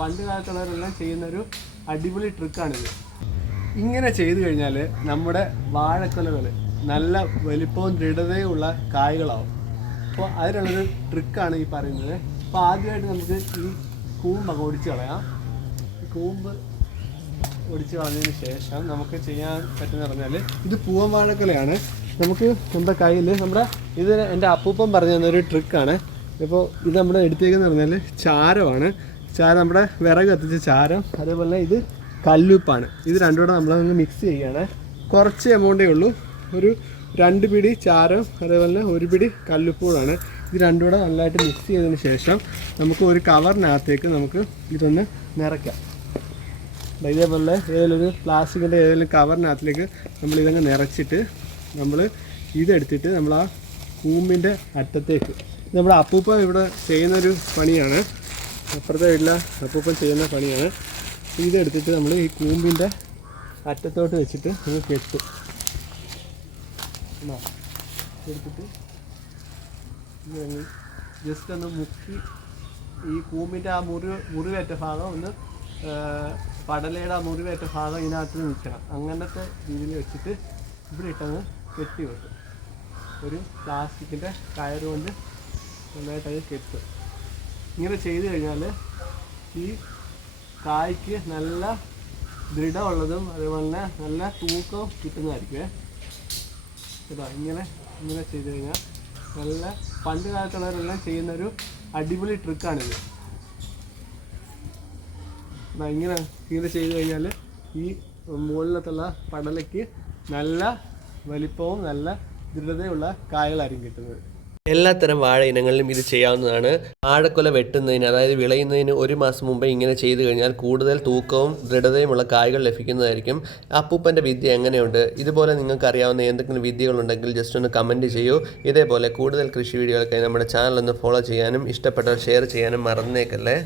പണ്ട് കാലത്തുള്ളവരെല്ലാം ചെയ്യുന്നൊരു അടിപൊളി ട്രിക്കാണിത്. ഇങ്ങനെ ചെയ്തു കഴിഞ്ഞാൽ നമ്മുടെ വാഴക്കൊലകൾ നല്ല വലിപ്പവും ദൃഢതയുമുള്ള കായ്കളാവും. അപ്പോൾ അതിനുള്ളൊരു ട്രിക്കാണ് ഈ പറയുന്നത്. അപ്പോൾ ആദ്യമായിട്ട് നമുക്ക് ഈ കൂമ്പൊക്കെ ഒടിച്ച് കളയാം. കൂമ്പ് ഒടിച്ച് കളഞ്ഞതിന് ശേഷം നമുക്ക് ചെയ്യാൻ പറ്റുന്ന പറഞ്ഞാൽ ഇത് പൂവൻ വാഴക്കൊലയാണ്. നമുക്ക് നമ്മുടെ കയ്യിൽ നമ്മുടെ ഇത് എന്റെ അപ്പൂപ്പൻ പറഞ്ഞു തന്നൊരു ട്രിക്കാണ്. ഇപ്പോൾ ഇത് നമ്മുടെ എടുത്തേക്കെന്ന് പറഞ്ഞാൽ ചാരമാണ് ചാരം നമ്മുടെ വിറക് കത്തിച്ച ചാരം അതേപോലെ ഇത് കല്ലുപ്പാണ്. ഇത് രണ്ടും കൂടെ നമ്മളങ്ങ് മിക്സ് ചെയ്യുകയാണ് കുറച്ച് എമൗണ്ടേ ഉള്ളൂ. ഒരു രണ്ട് പിടി ചാരം അതേപോലെ ഒരു പിടി കല്ലുപ്പൂടാണ് ഇത് രണ്ടും കൂടെ നല്ലതായിട്ട് മിക്സ് ചെയ്തതിന് ശേഷം നമുക്ക് ഒരു കവറിനകത്തേക്ക് നമുക്ക് ഇതൊന്ന് നിറയ്ക്കാം. ഇതേപോലെ ഏതെങ്കിലും ഒരു പ്ലാസ്റ്റിക്കിന്റെ ഏതെങ്കിലും കവറിനകത്തിലേക്ക് നമ്മൾ ഇതങ്ങ് നിറച്ചിട്ട് നമ്മൾ ഇതെടുത്തിട്ട് നമ്മൾ ആ കൂമ്പിന്റെ അറ്റത്തേക്ക് നമ്മുടെ അപ്പൂപ്പ ഇവിടെ ചെയ്യുന്നൊരു പണിയാണ്. അപ്പുറത്തെ വീട്ടിലെ അപ്പൂപ്പൻ ചെയ്യുന്ന പണിയാണ്. ഇതെടുത്തിട്ട് നമ്മൾ ഈ കൂമ്പിന്റെ അറ്റത്തോട്ട് വെച്ചിട്ട് നമ്മൾ കെട്ടും. എടുത്തിട്ട് ജസ്റ്റ് ഒന്ന് മുക്കി ഈ കൂമ്പിന്റെ ആ മുറി മുറിവേറ്റ ഭാഗം ഒന്ന് പടലയുടെ ആ മുറിവേറ്റ ഭാഗം ഇതിനകത്ത് നിൽക്കണം. അങ്ങനത്തെ രീതിയിൽ വെച്ചിട്ട് ഇവിടെ ഇട്ടങ്ങ് കെട്ടി വെക്കും. ഒരു പ്ലാസ്റ്റിക്കിന്റെ കയറ് കൊണ്ട് നന്നായിട്ട് അത് കെട്ടും. ഇങ്ങനെ ചെയ്തു കഴിഞ്ഞാൽ ഈ കായ്ക്ക് നല്ല ദൃഢമുള്ളതും അതേപോലെ നല്ല തൂക്കവും കിട്ടുന്നതായിരിക്കുമേ കേട്ടോ ഇങ്ങനെ ഇങ്ങനെ ചെയ്ത് കഴിഞ്ഞാൽ നല്ല പണ്ട് കാലത്തുള്ളവരെല്ലാം ചെയ്യുന്നൊരു അടിപൊളി ട്രിക്കാണിത്. ഇങ്ങനെ ഇങ്ങനെ ചെയ്ത് കഴിഞ്ഞാൽ ഈ മുകളിലത്തുള്ള പടലയ്ക്ക് നല്ല വലിപ്പവും നല്ല ദൃഢതയുള്ള കായകളായിരിക്കും കിട്ടുന്നത്. എല്ലാത്തരം വാഴ ഇനങ്ങളിലും ഇത് ചെയ്യാവുന്നതാണ്. വാഴക്കൊല വെട്ടുന്നതിന് അതായത് വിളയുന്നതിന് ഒരു മാസം മുമ്പേ ഇങ്ങനെ ചെയ്തു കഴിഞ്ഞാൽ കൂടുതൽ തൂക്കവും ദൃഢതയുമുള്ള കായ്കൾ ലഭിക്കുന്നതായിരിക്കും. അപ്പൂപ്പന്റെ വിദ്യ എങ്ങനെയുണ്ട്? ഇതുപോലെ നിങ്ങൾക്ക് അറിയാവുന്ന എന്തെങ്കിലും വിദ്യകളുണ്ടെങ്കിൽ ജസ്റ്റ് ഒന്ന് കമന്റ് ചെയ്യൂ. ഇതേപോലെ കൂടുതൽ കൃഷി വീഡിയോകൾക്കായി നമ്മുടെ ചാനൽ ഒന്ന് ഫോളോ ചെയ്യാനും ഇഷ്ടപ്പെട്ടവർ ഷെയർ ചെയ്യാനും മറന്നേക്കല്ലേ.